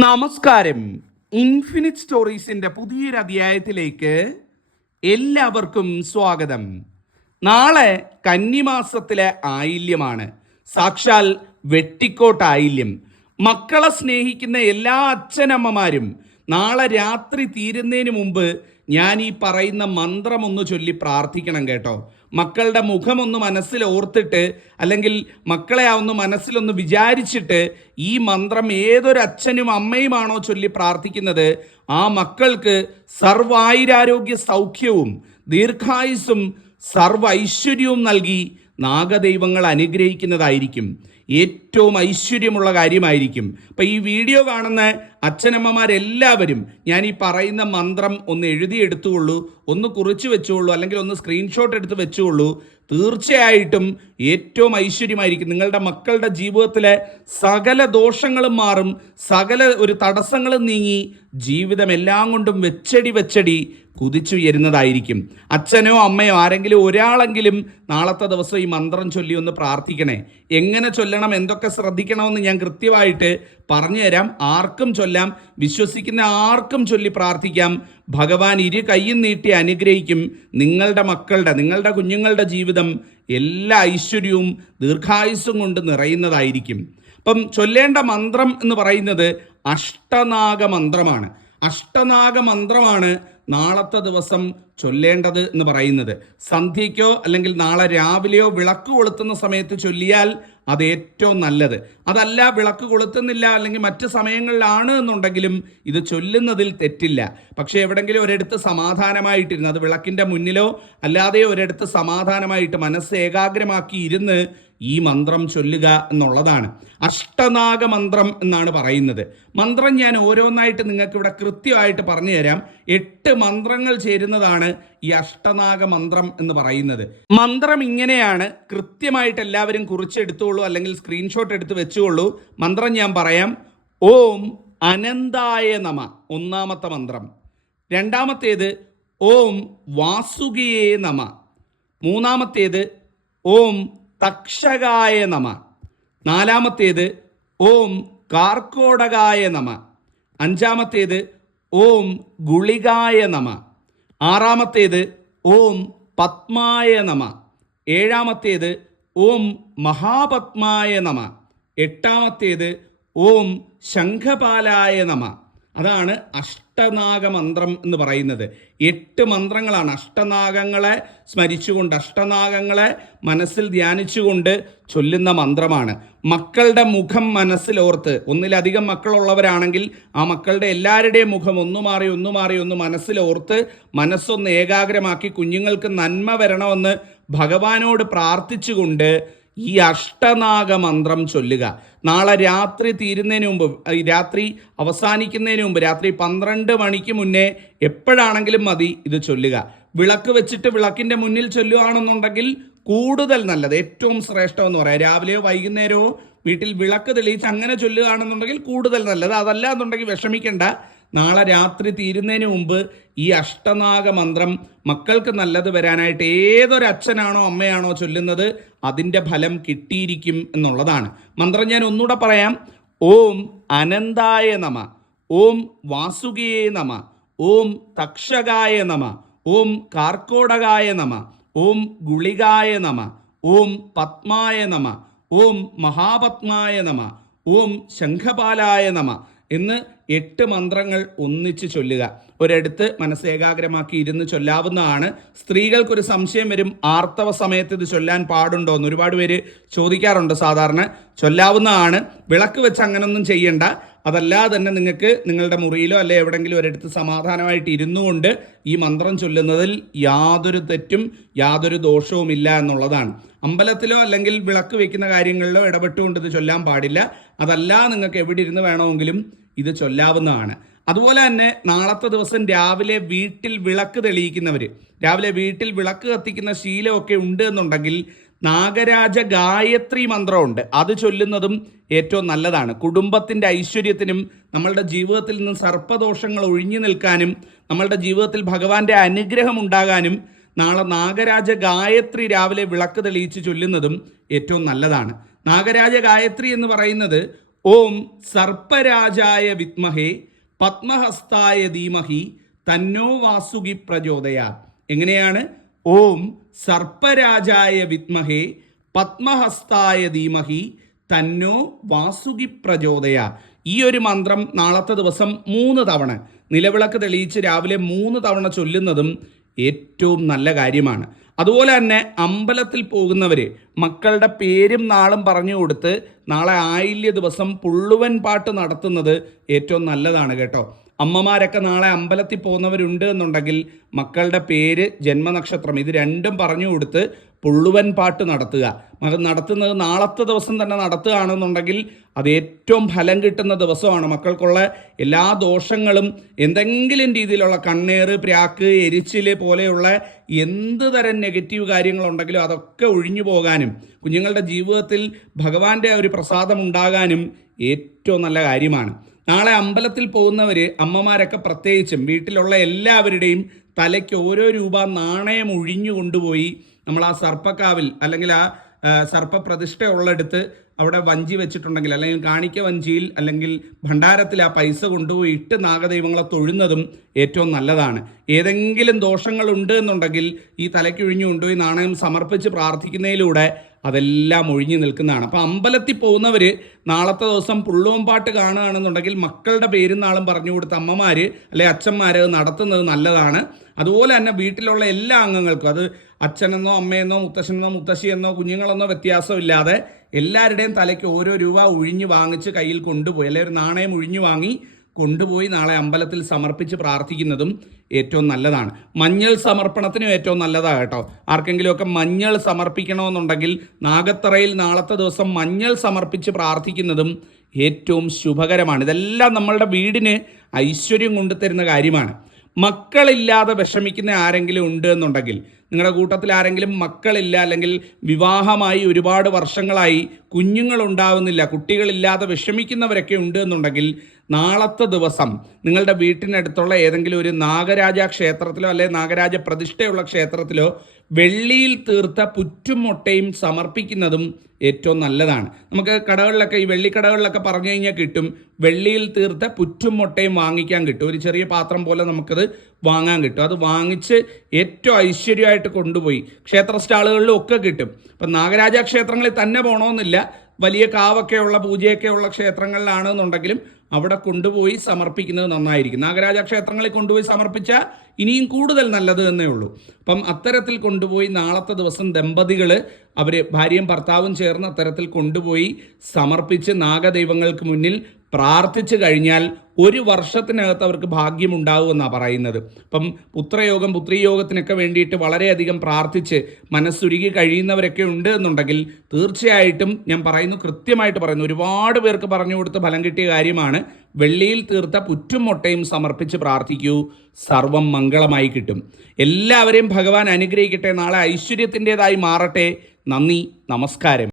നമസ്കാരം. ഇൻഫിനിറ്റ് സ്റ്റോറീസിന്റെ പുതിയൊരു അധ്യായത്തിലേക്ക് എല്ലാവർക്കും സ്വാഗതം. നാളെ കന്നിമാസത്തിലെ ആയില്യമാണ്. സാക്ഷാൽ വെട്ടിക്കോട്ട് ആയില്യം. മക്കളെ സ്നേഹിക്കുന്ന എല്ലാ അച്ഛനമ്മമാരും നാളെ രാത്രി തീരുന്നതിന് മുമ്പ് ഞാൻ ഈ പറയുന്ന മന്ത്രം ഒന്ന് ചൊല്ലി പ്രാർത്ഥിക്കണം കേട്ടോ. മക്കളുടെ മുഖമൊന്ന് മനസ്സിൽ ഓർത്തിട്ട് അല്ലെങ്കിൽ മക്കളെ ഒന്ന് മനസ്സിലൊന്ന് വിചാരിച്ചിട്ട് ഈ മന്ത്രം ഏതൊരു അച്ഛനും അമ്മയുമാണോ ചൊല്ലി പ്രാർത്ഥിക്കുന്നത് ആ മക്കൾക്ക് സർവായുരാരോഗ്യ സൗഖ്യവും ദീർഘായുസും സർവ ഐശ്വര്യവും നൽകി നാഗദൈവങ്ങൾ അനുഗ്രഹിക്കുന്നതായിരിക്കും. ഏറ്റവും ഐശ്വര്യമുള്ള കാര്യമായിരിക്കും. അപ്പം ഈ വീഡിയോ കാണുന്ന അച്ഛനമ്മമാരെല്ലാവരും ഞാൻ ഈ പറയുന്ന മന്ത്രം ഒന്ന് എഴുതിയെടുത്തുകൊള്ളൂ ഒന്ന് കുറിച്ച് വെച്ചുകൊള്ളൂ അല്ലെങ്കിൽ ഒന്ന് സ്ക്രീൻഷോട്ട് എടുത്ത് വെച്ചുകൊള്ളൂ. തീർച്ചയായിട്ടും ഏറ്റവും ഐശ്വര്യമായിരിക്കും. നിങ്ങളുടെ മക്കളുടെ ജീവിതത്തിലെ സകല ദോഷങ്ങളും മാറും സകല ഒരു തടസ്സങ്ങളും നീങ്ങി ജീവിതം എല്ലാം കൊണ്ടും വെച്ചടി വെച്ചടി കുതിച്ചുയരുന്നതായിരിക്കും. അച്ഛനോ അമ്മയോ ആരെങ്കിലും ഒരാളെങ്കിലും നാളത്തെ ദിവസം ഈ മന്ത്രം ചൊല്ലി ഒന്ന് പ്രാർത്ഥിക്കണേ. എങ്ങനെ ചൊല്ലണം എന്തൊക്കെ ശ്രദ്ധിക്കണമെന്ന് ഞാൻ കൃത്യമായിട്ട് പറഞ്ഞു തരാം ആർക്കും ചൊല്ലാം വിശ്വസിക്കുന്ന ആർക്കും ചൊല്ലി പ്രാർത്ഥിക്കാം. ഭഗവാൻ ഇരു കൈയും നീട്ടി അനുഗ്രഹിക്കും നിങ്ങളുടെ മക്കളുടെ നിങ്ങളുടെ കുഞ്ഞുങ്ങളുടെ ജീവിതം എല്ലാ ഐശ്വര്യവും ദീർഘായുസ്സും കൊണ്ട് നിറയുന്നതായിരിക്കും. അപ്പം ചൊല്ലേണ്ട മന്ത്രം എന്ന് പറയുന്നത് അഷ്ടനാഗ മന്ത്രമാണ്. അഷ്ടനാഗ മന്ത്രമാണ് നാളത്തെ ദിവസം ചൊല്ലേണ്ടത് എന്ന് പറയുന്നത്. സന്ധ്യയ്ക്കോ അല്ലെങ്കിൽ നാളെ രാവിലെയോ വിളക്ക് കൊളുത്തുന്ന സമയത്ത് ചൊല്ലിയാൽ അത് ഏറ്റവും നല്ലത്. അതല്ല വിളക്ക് കൊളുത്തുന്നില്ല അല്ലെങ്കിൽ മറ്റ് സമയങ്ങളിലാണ് എന്നുണ്ടെങ്കിലും ഇത് ചൊല്ലുന്നതിൽ തെറ്റില്ല. പക്ഷേ എവിടെങ്കിലും ഒരിടത്ത് സമാധാനമായിട്ടിരുന്ന് അത് വിളക്കിന്റെ മുന്നിലോ അല്ലാതെ ഒരിടത്ത് സമാധാനമായിട്ട് മനസ്സ് ഏകാഗ്രമാക്കി ഇരുന്ന് ഈ മന്ത്രം ചൊല്ലുക എന്നുള്ളതാണ്. അഷ്ടനാഗ മന്ത്രം എന്നാണ് പറയുന്നത്. മന്ത്രം ഞാൻ ഓരോന്നായിട്ട് നിങ്ങൾക്ക് ഇവിടെ കൃത്യമായിട്ട് പറഞ്ഞു തരാം. എട്ട് മന്ത്രങ്ങൾ ചേരുന്നതാണ് ഈ അഷ്ടനാഗ മന്ത്രം എന്ന് പറയുന്നത്. മന്ത്രം ഇങ്ങനെയാണ് കൃത്യമായിട്ട് എല്ലാവരും കുറിച്ചെടുത്തോളൂ അല്ലെങ്കിൽ സ്ക്രീൻഷോട്ട് എടുത്ത് വെച്ചുകൊള്ളൂ. മന്ത്രം ഞാൻ പറയാം. ഓം അനന്തായ നമ. ഒന്നാമത്തെ മന്ത്രം. രണ്ടാമത്തേത് ഓം വാസുകിയേ നമ. മൂന്നാമത്തേത് ഓം തക്ഷകായ നമ. നാലാമത്തേത് ഓം കാർക്കോടകായ നമ. അഞ്ചാമത്തേത് ഓം ഗുളികായ നമ. ആറാമത്തേത് ഓം പത്മായ നമ. ഏഴാമത്തേത് ഓം മഹാപത്മായ നമ. എട്ടാമത്തേത് ഓം ശംഖപാലായ നമ. അതാണ് അഷ്ടനാഗമന്ത്രം എന്ന് പറയുന്നത്. എട്ട് മന്ത്രങ്ങളാണ്. അഷ്ടനാഗങ്ങളെ സ്മരിച്ചുകൊണ്ട് അഷ്ടനാഗങ്ങളെ മനസ്സിൽ ധ്യാനിച്ചുകൊണ്ട് ചൊല്ലുന്ന മന്ത്രമാണ്. മക്കളുടെ മുഖം മനസ്സിലോർത്ത് ഒന്നിലധികം മക്കളുള്ളവരാണെങ്കിൽ ആ മക്കളുടെ എല്ലാവരുടെയും മുഖം ഒന്നു മാറി ഒന്നു മാറി ഒന്ന് മനസ്സിലോർത്ത് മനസ്സൊന്ന് ഏകാഗ്രമാക്കി കുഞ്ഞുങ്ങൾക്ക് നന്മ വരണമെന്ന് ഭഗവാനോട് പ്രാർത്ഥിച്ചുകൊണ്ട് ഈ അഷ്ടനാഗ മന്ത്രം ചൊല്ലുക. നാളെ രാത്രി തീരുന്നതിന് മുമ്പ് രാത്രി അവസാനിക്കുന്നതിന് മുമ്പ് രാത്രി പന്ത്രണ്ട് മണിക്ക് മുന്നേ എപ്പോഴാണെങ്കിലും മതി ഇത് ചൊല്ലുക. വിളക്ക് വെച്ചിട്ട് വിളക്കിന്റെ മുന്നിൽ ചൊല്ലുകയാണെന്നുണ്ടെങ്കിൽ കൂടുതൽ നല്ലത്. ഏറ്റവും ശ്രേഷ്ഠം എന്ന് പറയാം. രാവിലെയോ വൈകുന്നേരമോ വീട്ടിൽ വിളക്ക് തെളിയിച്ച് അങ്ങനെ ചൊല്ലുകയാണെന്നുണ്ടെങ്കിൽ കൂടുതൽ നല്ലത്. അതല്ല എന്നുണ്ടെങ്കിൽ വിഷമിക്കേണ്ട. നാളെ രാത്രി തീരുന്നതിന് മുമ്പ് ഈ അഷ്ടനാഗ മന്ത്രം മക്കൾക്ക് നല്ലത് വരാനായിട്ട് ഏതൊരു അച്ഛനാണോ അമ്മയാണോ ചൊല്ലുന്നത് അതിന്റെ ഫലം കിട്ടിയിരിക്കും എന്നുള്ളതാണ്. മന്ത്രം ഞാൻ ഒന്നുകൂടെ പറയാം. ഓം അനന്തായ നമ ഓം വാസുകിയേ നമ ഓം തക്ഷകായ നമ ഓം കാർക്കോടകായ നമ ഓം ഗുളികായ നമ ഓം പത്മായ നമ ഓം മഹാപത്മായ നമ ഓം ശംഖപാലായ നമ എന്ന് എട്ട് മന്ത്രങ്ങൾ ഒന്നിച്ച് ചൊല്ലുക. ഒരിടത്ത് മനസ്സ് ഏകാഗ്രമാക്കി ഇരുന്ന് ചൊല്ലാവുന്നതാണ്. സ്ത്രീകൾക്കൊരു സംശയം വരും ആർത്തവ സമയത്ത് ഇത് ചൊല്ലാൻ പാടുണ്ടോ എന്ന്. ഒരുപാട് പേര് ചോദിക്കാറുണ്ട് സാധാരണ. ചൊല്ലാവുന്നതാണ്. വിളക്ക് വെച്ച് അങ്ങനൊന്നും ചെയ്യണ്ട. അതല്ലാതെ തന്നെ നിങ്ങൾക്ക് നിങ്ങളുടെ മുറിയിലോ അല്ലെ എവിടെങ്കിലും ഒരിടത്ത് സമാധാനമായിട്ട് ഇരുന്നു കൊണ്ട് ഈ മന്ത്രം ചൊല്ലുന്നതിൽ യാതൊരു തെറ്റും യാതൊരു ദോഷവും ഇല്ല എന്നുള്ളതാണ്. അമ്പലത്തിലോ അല്ലെങ്കിൽ വിളക്ക് വെക്കുന്ന കാര്യങ്ങളിലോ ഇടപെട്ടുകൊണ്ട് ഇത് ചൊല്ലാൻ പാടില്ല. അതല്ല നിങ്ങൾക്ക് എവിടെ ഇരുന്ന് വേണമെങ്കിലും ഇത് ചൊല്ലാവുന്നതാണ്. അതുപോലെ തന്നെ നാളത്തെ ദിവസം രാവിലെ വീട്ടിൽ വിളക്ക് തെളിയിക്കുന്നവർ രാവിലെ വീട്ടിൽ വിളക്ക് കത്തിക്കുന്ന ശീലമൊക്കെ ഉണ്ട് എന്നുണ്ടെങ്കിൽ നാഗരാജ ഗായത്രി മന്ത്രമുണ്ട്. അത് ചൊല്ലുന്നതും ഏറ്റവും നല്ലതാണ്. കുടുംബത്തിന്റെ ഐശ്വര്യത്തിനും നമ്മളുടെ ജീവിതത്തിൽ നിന്ന് സർപ്പദോഷങ്ങൾ ഒഴിഞ്ഞു നിൽക്കാനും നമ്മളുടെ ജീവിതത്തിൽ ഭഗവാന്റെ അനുഗ്രഹം ഉണ്ടാകാനും നാളെ നാഗരാജ ഗായത്രി രാവിലെ വിളക്ക് തെളിയിച്ച് ചൊല്ലുന്നതും ഏറ്റവും നല്ലതാണ്. നാഗരാജ ഗായത്രി എന്ന് പറയുന്നത് ഓം സർപ്പരാജായ വിത്മഹേ പത്മഹസ്തായ ധീമഹി തന്നോ വാസുകി പ്രചോദയ. എങ്ങനെയാണ്? ഓം സർപ്പരാജായ വിത്മഹേ പത്മഹസ്തായ ധീമഹി തന്നോ വാസുകി പ്രചോദയ. ഈ ഒരു മന്ത്രം നാളത്തെ ദിവസം മൂന്ന് തവണ. നിലവിളക്ക് തെളിയിച്ച് രാവിലെ മൂന്ന് തവണ ചൊല്ലുന്നതും ഏറ്റവും നല്ല കാര്യമാണ്. അതുപോലെ തന്നെ അമ്പലത്തിൽ പോകുന്നവർ മക്കളുടെ പേരും നാളും പറഞ്ഞു കൊടുത്ത് നാളെ ആയില്യ ദിവസം പുള്ളുവൻ പാട്ട് നടത്തുന്നത് ഏറ്റവും നല്ലതാണ് കേട്ടോ. അമ്മമാരൊക്കെ നാളെ അമ്പലത്തിൽ പോകുന്നവരുണ്ട് എന്നുണ്ടെങ്കിൽ മക്കളുടെ പേര് ജന്മനക്ഷത്രം ഇത് രണ്ടും പറഞ്ഞു കൊടുത്ത് പുള്ളുവൻ പാട്ട് നടത്തുക. നടത്തുന്നത് നാളത്തെ ദിവസം തന്നെ നടത്തുകയാണെന്നുണ്ടെങ്കിൽ അത് ഏറ്റവും ഫലം കിട്ടുന്ന ദിവസമാണ്. മക്കൾക്കുള്ള എല്ലാ ദോഷങ്ങളും എന്തെങ്കിലും രീതിയിലുള്ള കണ്ണേറ് പ്രാക്ക് എരിച്ചിൽ പോലെയുള്ള എന്ത് തരം നെഗറ്റീവ് കാര്യങ്ങളുണ്ടെങ്കിലും അതൊക്കെ ഒഴിഞ്ഞു പോകാനും കുഞ്ഞുങ്ങളുടെ ജീവിതത്തിൽ ഭഗവാന്റെ ഒരു പ്രസാദം ഉണ്ടാകാനും ഏറ്റവും നല്ല കാര്യമാണ്. നാളെ അമ്പലത്തിൽ പോകുന്നവർ അമ്മമാരൊക്കെ പ്രത്യേകിച്ചും വീട്ടിലുള്ള എല്ലാവരുടെയും തലയ്ക്ക് ഓരോ രൂപ നാണയം ഒഴിഞ്ഞു കൊണ്ടുപോയി നമ്മൾ ആ സർപ്പക്കാവിൽ അല്ലെങ്കിൽ ആ സർപ്പപ്രതിഷ്ഠ സർപ്പ പ്രതിഷ്ഠ ഉള്ളിടത്ത് അവിടെ വഞ്ചി വെച്ചിട്ടുണ്ടെങ്കിൽ അല്ലെങ്കിൽ കാണിക്ക വഞ്ചിയിൽ അല്ലെങ്കിൽ ഭണ്ഡാരത്തിൽ ആ പൈസ കൊണ്ടുപോയി ഇട്ട് നാഗദൈവങ്ങളെ തൊഴുന്നതും ഏറ്റവും നല്ലതാണ്. ഏതെങ്കിലും ദോഷങ്ങൾ ഉണ്ട് എന്നുണ്ടെങ്കിൽ ഈ തലയ്ക്ക് ഒഴിഞ്ഞു കൊണ്ടുപോയി നാണയം സമർപ്പിച്ച് പ്രാർത്ഥിക്കുന്നതിലൂടെ അതെല്ലാം ഒഴിഞ്ഞു നിൽക്കുന്നതാണ്. അപ്പോൾ അമ്പലത്തിൽ പോകുന്നവർ നാളത്തെ ദിവസം പുള്ളുവമ്പാട്ട് കാണുകയാണെന്നുണ്ടെങ്കിൽ മക്കളുടെ പേരും നാളും പറഞ്ഞു കൊടുത്ത അമ്മമാർ അല്ലെ അച്ഛന്മാർ നടത്തുന്നത് നല്ലതാണ്. അതുപോലെ തന്നെ വീട്ടിലുള്ള എല്ലാ അംഗങ്ങൾക്കും അത് അച്ഛനെന്നോ അമ്മയെന്നോ മുത്തശ്ശനെന്നോ മുത്തശ്ശിയെന്നോ കുഞ്ഞുങ്ങളെന്നോ വ്യത്യാസമില്ലാതെ എല്ലാവരുടെയും തലയ്ക്ക് ഓരോ രൂപ ഒഴിഞ്ഞു വാങ്ങിച്ച് കയ്യിൽ കൊണ്ടുപോയി അല്ലെങ്കിൽ ഒരു നാണയം ഒഴിഞ്ഞു വാങ്ങി കൊണ്ടുപോയി നാളെ അമ്പലത്തിൽ സമർപ്പിച്ച് പ്രാർത്ഥിക്കുന്നതും ഏറ്റവും നല്ലതാണ്. മഞ്ഞൾ സമർപ്പണത്തിനും ഏറ്റവും നല്ലതാണ് കേട്ടോ. ആർക്കെങ്കിലുമൊക്കെ മഞ്ഞൾ സമർപ്പിക്കണമെന്നുണ്ടെങ്കിൽ നാഗത്തറയിൽ നാളത്തെ ദിവസം മഞ്ഞൾ സമർപ്പിച്ച് പ്രാർത്ഥിക്കുന്നതും ഏറ്റവും ശുഭകരമാണ്. ഇതെല്ലാം നമ്മളുടെ വീടിന് ഐശ്വര്യം കൊണ്ടുതരുന്ന കാര്യമാണ്. മക്കളില്ലാതെ വിഷമിക്കുന്ന ആരെങ്കിലും ഉണ്ട് എന്നുണ്ടെങ്കിൽ നിങ്ങളുടെ കൂട്ടത്തിൽ ആരെങ്കിലും മക്കളില്ല അല്ലെങ്കിൽ വിവാഹമായി ഒരുപാട് വർഷങ്ങളായി കുഞ്ഞുങ്ങൾ ഉണ്ടാവുന്നില്ല കുട്ടികളില്ലാതെ വിഷമിക്കുന്നവരൊക്കെ ഉണ്ട് എന്നുണ്ടെങ്കിൽ നാളത്തെ ദിവസം നിങ്ങളുടെ വീട്ടിനടുത്തുള്ള ഏതെങ്കിലും ഒരു നാഗരാജ ക്ഷേത്രത്തിലോ അല്ലെങ്കിൽ നാഗരാജ പ്രതിഷ്ഠയുള്ള ക്ഷേത്രത്തിലോ വെള്ളിയിൽ തീർത്ത പുറ്റും മുട്ടയും സമർപ്പിക്കുന്നതും ഏറ്റവും നല്ലതാണ്. നമുക്ക് കടകളിലൊക്കെ ഈ വെള്ളിക്കടകളിലൊക്കെ പറഞ്ഞു കഴിഞ്ഞാൽ കിട്ടും. വെള്ളിയിൽ തീർത്ത പുറ്റും മുട്ടയും വാങ്ങിക്കാൻ കിട്ടും. ഒരു ചെറിയ പാത്രം പോലെ നമുക്കത് വാങ്ങാൻ കിട്ടും. അത് വാങ്ങിച്ച് ഏറ്റവും ഐശ്വര്യമായിട്ട് കൊണ്ടുപോയി. ക്ഷേത്ര സ്റ്റാളുകളിലും ഒക്കെ കിട്ടും. അപ്പം നാഗരാജ ക്ഷേത്രങ്ങളിൽ തന്നെ പോകണമെന്നില്ല. വലിയ കാവൊക്കെയുള്ള പൂജയൊക്കെയുള്ള ക്ഷേത്രങ്ങളിലാണെന്നുണ്ടെങ്കിലും അവിടെ കൊണ്ടുപോയി സമർപ്പിക്കുന്നത് നന്നായിരിക്കും. നാഗരാജ ക്ഷേത്രങ്ങളിൽ കൊണ്ടുപോയി സമർപ്പിച്ച ഇനിയും കൂടുതൽ നല്ലത് എന്നേ ഉള്ളൂ. അപ്പം അത്തരത്തിൽ കൊണ്ടുപോയി നാളത്തെ ദിവസം ദമ്പതികൾ അവർ ഭാര്യയും ഭർത്താവും ചേർന്ന് അത്തരത്തിൽ കൊണ്ടുപോയി സമർപ്പിച്ച് നാഗദൈവങ്ങൾക്ക് മുന്നിൽ പ്രാർത്ഥിച്ചു കഴിഞ്ഞാൽ ഒരു വർഷത്തിനകത്ത് അവർക്ക് ഭാഗ്യമുണ്ടാകുമെന്നാണ് പറയുന്നത്. അപ്പം പുത്രയോഗം പുത്രിയോഗത്തിനൊക്കെ വേണ്ടിയിട്ട് വളരെയധികം പ്രാർത്ഥിച്ച് മനസ്സുരുകി കഴിയുന്നവരൊക്കെ ഉണ്ട് എന്നുണ്ടെങ്കിൽ തീർച്ചയായിട്ടും ഞാൻ പറയുന്നു കൃത്യമായിട്ട് പറയുന്നു ഒരുപാട് പേർക്ക് പറഞ്ഞു കൊടുത്ത് ഫലം കിട്ടിയ കാര്യമാണ് വെള്ളിയിൽ തീർത്ത പുറ്റും മുട്ടയും സമർപ്പിച്ച് പ്രാർത്ഥിക്കൂ സർവം മംഗളമായി കിട്ടും. എല്ലാവരെയും ഭഗവാൻ അനുഗ്രഹിക്കട്ടെ നാളെ ഐശ്വര്യത്തിന്റെതായി മാറട്ടെ. നന്ദി നമസ്കാരം.